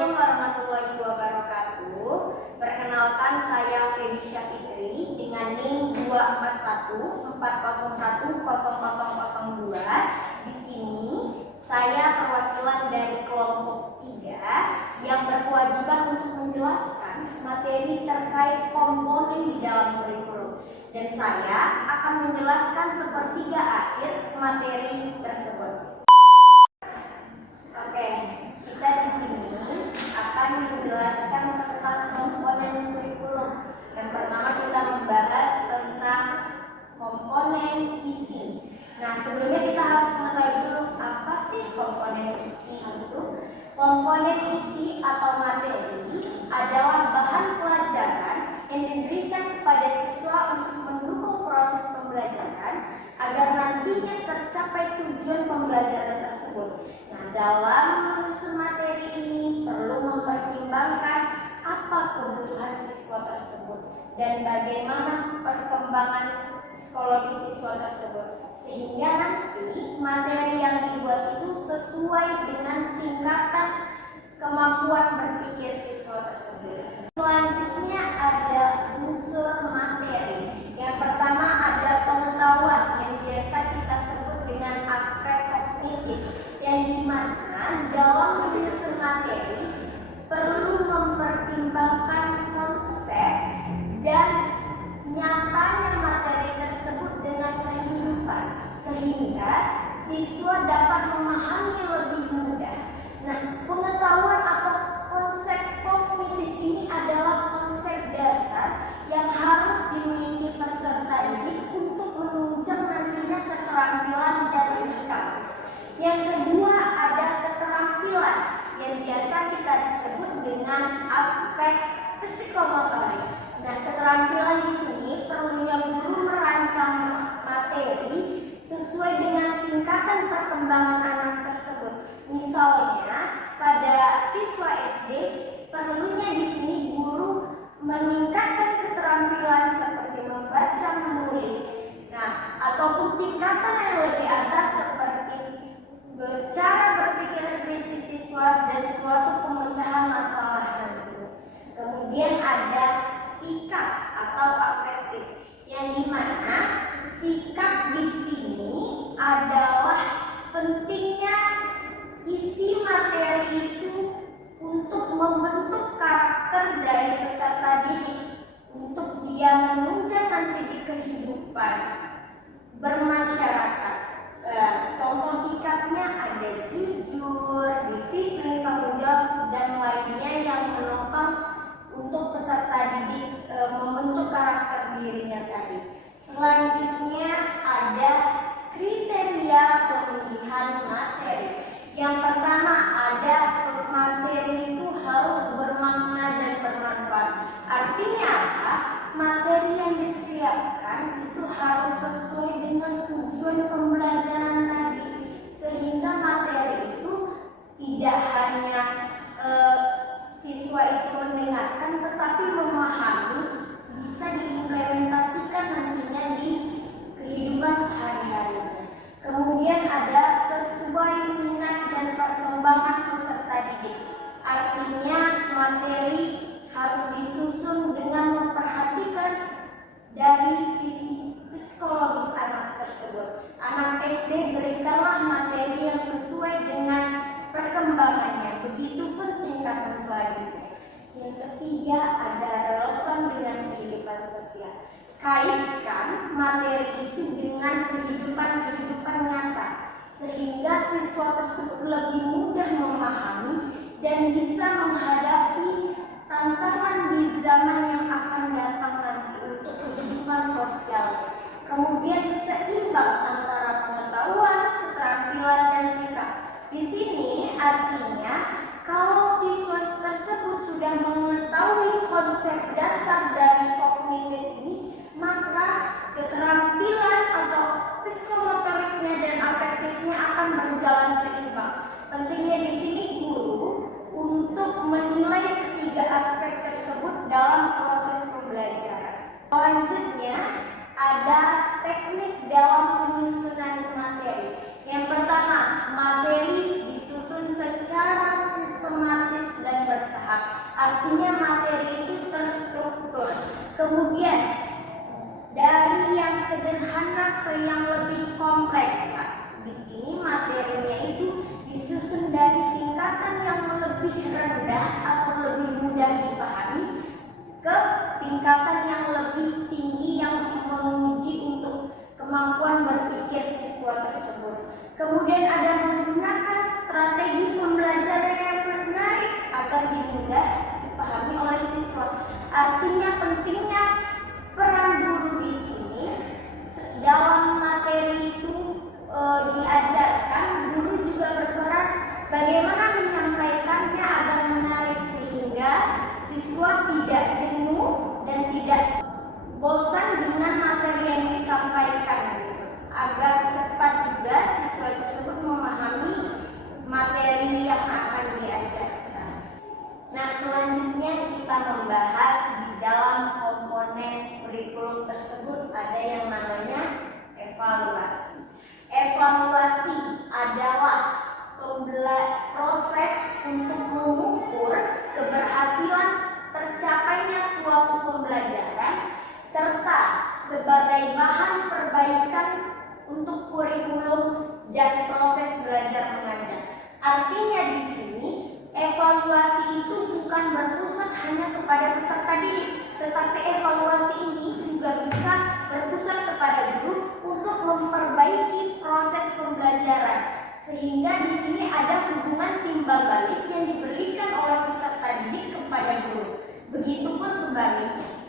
Assalamualaikum warahmatullahi wabarakatuh. Perkenalkan, saya Febisha Fitri dengan NIM 241401002. Di sini saya perwakilan dari kelompok 3 yang berkewajiban untuk menjelaskan materi terkait komponen di dalam kurikulum. Dan saya akan menjelaskan sepertiga akhir materi tersebut. Oke, kita di sini akan menjelaskan tentang komponen kurikulum. Yang pertama kita membahas tentang komponen isi. Nah, sebelumnya kita harus mengetahui dulu apa sih komponen isi itu. Komponen isi atau materi adalah bahan pelajaran yang diberikan kepada siswa untuk mendukung proses pembelajaran agar nantinya tercapai tujuan pembelajaran tersebut. Nah, dalam menyusun materi ini perlu mempertimbangkan apa kebutuhan siswa tersebut dan bagaimana perkembangan psikologis siswa tersebut, sehingga nanti materi yang dibuat itu sesuai dengan tingkatan kemampuan berpikir siswa tersebut. Selanjutnya ada unsur materi. Yang pertama ada pengetahuan yang biasa kita sebut dengan aspek kognitif, yang dimana dalam menyusun materi perlu mempertimbangkan konsep dan nyatanya materi tersebut dengan kehidupan sehingga siswa dapat memahami lebih mudah. Nah, pengetahuan atau konsep kognitif ini adalah konsep dasar yang harus dimiliki peserta ini untuk menunjang nantinya keterampilan dan sikap. Yang kedua ada keterampilan yang biasa kita sebut dengan aspek psikomotorik. Nah, keterampilan di sini perlunya guru merancang materi sesuai dengan tingkatan perkembangan anak tersebut. Misalnya, pada siswa SD perlunya di sini guru meningkatkan keterampilan seperti membaca, menulis. Nah, ataupun tingkatan yang lebih atas seperti cara berpikir kritis siswa dan suatu pemecahan masalah nantinya. Kemudian ada sikap atau afektif, yang dimana sikap di sini adalah pentingnya isi materi itu untuk membentuk karakter dari peserta didik untuk dia menunjang nanti di kehidupan bermasyarakat. Contoh sikapnya ada jujur, disiplin, tanggung jawab, dan lainnya yang menopang untuk peserta didik membentuk karakter dirinya tadi. Selanjutnya ada kriteria pemilihan materi. Yang pertama ada materi itu harus bermakna dan bermanfaat. Artinya apa? Materi yang disiapkan itu harus sesuai dengan tujuan pembelajaran tadi, sehingga materi itu tidak hanya siswa itu mendengarkan tetapi memahami, bisa diimplementasikan nantinya di kehidupan sehari-harinya. Kemudian ada sesuai minat dan perkembangan peserta didik. Artinya materi harus disusun dengan memperhatikan dari sisi psikologis anak tersebut. Anak SD berikanlah materi yang sesuai dengan perkembangannya, begitupun tingkatan selanjutnya. Yang ketiga ada relevan dengan kehidupan sosial. Kaitkan materi itu dengan kehidupan nyata, sehingga siswa tersebut lebih mudah memahami dan bisa menghadapi tantangan di zaman yang akan datang nanti untuk kehidupan sosial. Kemudian seimbang antara pengetahuan, keterampilan, dan sikap. Di sini artinya kalau siswa tersebut sudah mengetahui konsep dasar dari kognitif ini, maka keterampilan atau psikomotoriknya dan afektifnya akan berjalan seimbang. Pentingnya di sini guru untuk menilai ketiga aspek tersebut dalam proses pembelajaran. Selanjutnya ada teknik dalam penyusunan materi. Yang pertama, materi disusun secara sistematis dan artinya materi itu terstruktur. Kemudian dari yang sederhana ke yang lebih kompleks, Pak. Di sini materinya itu disusun dari tingkatan yang lebih rendah atau lebih mudah dipahami ke tingkatan yang lebih tinggi yang menguji untuk kemampuan berpikir siswa tersebut. Kemudian ada menggunakan strategi pembelajaran yang menarik agar mudah dipahami oleh siswa. Artinya pentingnya peran guru di sini dalam materi itu diajarkan, guru juga berperan bagaimana menyampaikannya agar menarik sehingga siswa tidak jenuh dan tidak bosan dengan materi yang disampaikan, agar cepat juga siswa tersebut memahami materi yang akan diajarkan. Nah, selanjutnya kita membahas di dalam komponen kurikulum tersebut ada yang namanya evaluasi. Evaluasi adalah proses untuk mengukur keberhasilan tercapainya suatu pembelajaran serta sebagai bahan perbaikan untuk kurikulum dan proses belajar mengajar. Artinya di sini evaluasi itu bukan berpusat hanya kepada peserta didik, tetapi evaluasi ini juga bisa berpusat kepada guru untuk memperbaiki proses pembelajaran. Sehingga di sini ada hubungan timbal balik yang diberikan oleh peserta didik kepada guru. Begitupun sebaliknya.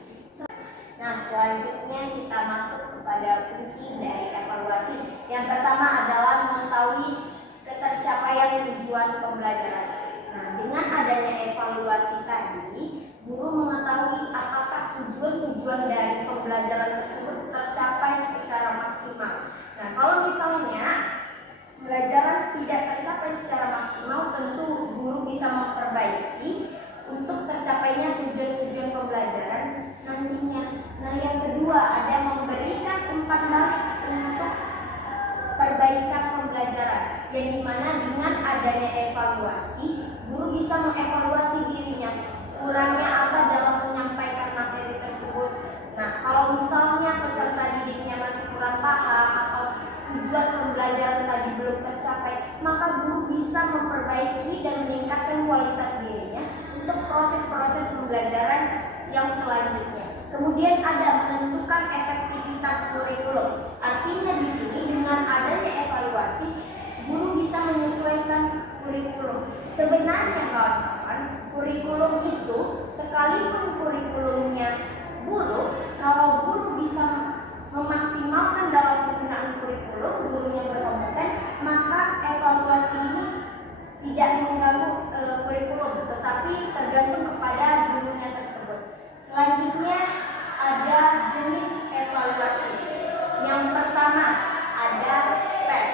Nah, selanjutnya kita masuk kepada fungsi dari evaluasi. Yang pertama adalah mengetahui ketercapaian tujuan pembelajaran. Nah, dengan adanya evaluasi tadi, guru mengetahui apakah tujuan-tujuan dari pembelajaran tersebut tercapai secara maksimal. Nah, kalau misalnya pembelajaran tidak tercapai secara maksimal, tentu guru bisa memperbaiki untuk tercapainya tujuan-tujuan pembelajaran nantinya. Nah, yang kedua ada memberikan umpan balik untuk perbaikan pembelajaran, yang dimana dengan adanya evaluasi, guru bisa mengevaluasi dirinya, kurangnya apa dalam menyampaikan materi tersebut. Nah, kalau misalnya peserta didiknya masih kurang paham atau tujuan pembelajaran tadi belum tercapai, maka guru bisa memperbaiki dan meningkatkan kualitas dirinya untuk proses-proses pembelajaran yang selanjutnya. Kemudian ada menentukan efektivitas kurikulum. Artinya di sini dengan adanya evaluasi, guru bisa menyesuaikan kurikulum. Sebenarnya kawan-kawan, kurikulum itu sekalipun kurikulumnya buruk, kalau guru bisa memaksimalkan dalam penggunaan kurikulum, gurunya berkompeten, maka evaluasi ini tidak mengganggu kurikulum, tetapi tergantung kepada gurunya tersebut. Selanjutnya ada jenis evaluasi. Yang pertama ada tes.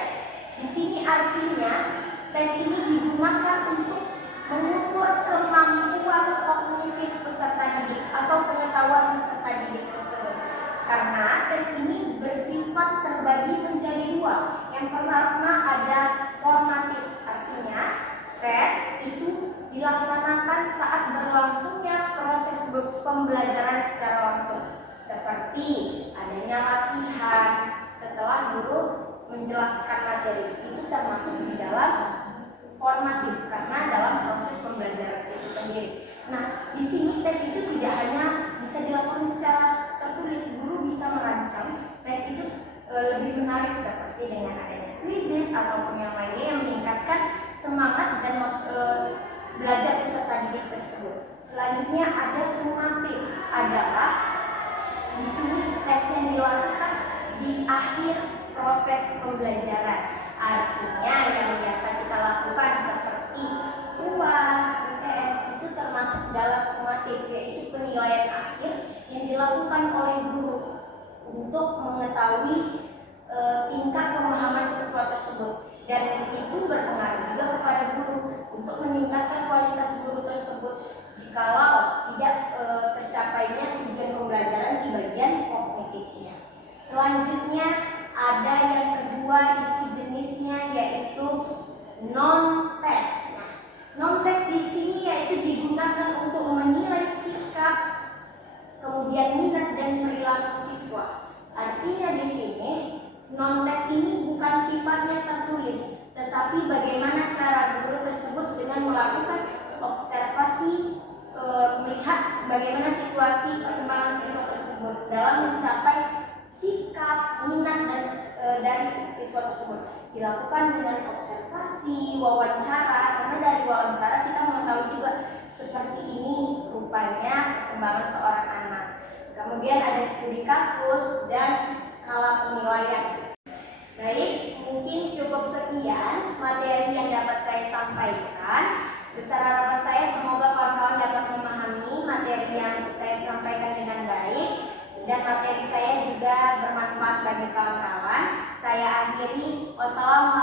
Di sini artinya tes ini digunakan untuk mengukur kemampuan kognitif peserta didik atau pengetahuan peserta didik tersebut. Karena tes ini bersifat terbagi menjadi dua. Yang pertama ada formatif, artinya tes itu dilaksanakan saat berlangsungnya proses pembelajaran secara langsung, seperti adanya latihan setelah guru menjelaskan materi, itu termasuk di dalam formatif karena dalam proses pembelajaran itu sendiri. Nah, di sini tes itu tidak hanya bisa dilakukan secara tertulis, guru bisa merancang tes itu lebih menarik seperti dengan adanya quizzes ataupun yang lainnya yang meningkatkan semangat dan belajar peserta didik tersebut. Selanjutnya ada sumatif, adalah di sini tes yang dilakukan di akhir proses pembelajaran. Artinya yang biasa kita lakukan seperti UAS, UTS itu termasuk dalam sumatif, yaitu penilaian akhir yang dilakukan oleh guru untuk mengetahui tingkat pemahaman siswa tersebut, dan itu berpengaruh juga kepada guru untuk meningkatkan kualitas guru tersebut jikalau tidak tercapainya tujuan pembelajaran di bagian kognitifnya. Selanjutnya ada yang kedua, itu jenisnya yaitu non-tes. Nah, non-tes di sini yaitu digunakan untuk dengan melakukan observasi, melihat bagaimana situasi perkembangan siswa tersebut dalam mencapai sikap, minat dari siswa tersebut. Dilakukan dengan observasi, wawancara, karena dari wawancara kita mengetahui juga seperti ini rupanya perkembangan seorang anak. Kemudian ada studi kasus dan skala penilaian. Baik, mungkin cukup sekian materi yang dapat saya sampaikan. Besar harapan saya semoga kawan-kawan dapat memahami materi yang saya sampaikan dengan baik dan materi saya juga bermanfaat bagi kawan-kawan. Saya akhiri. Wassalamualaikum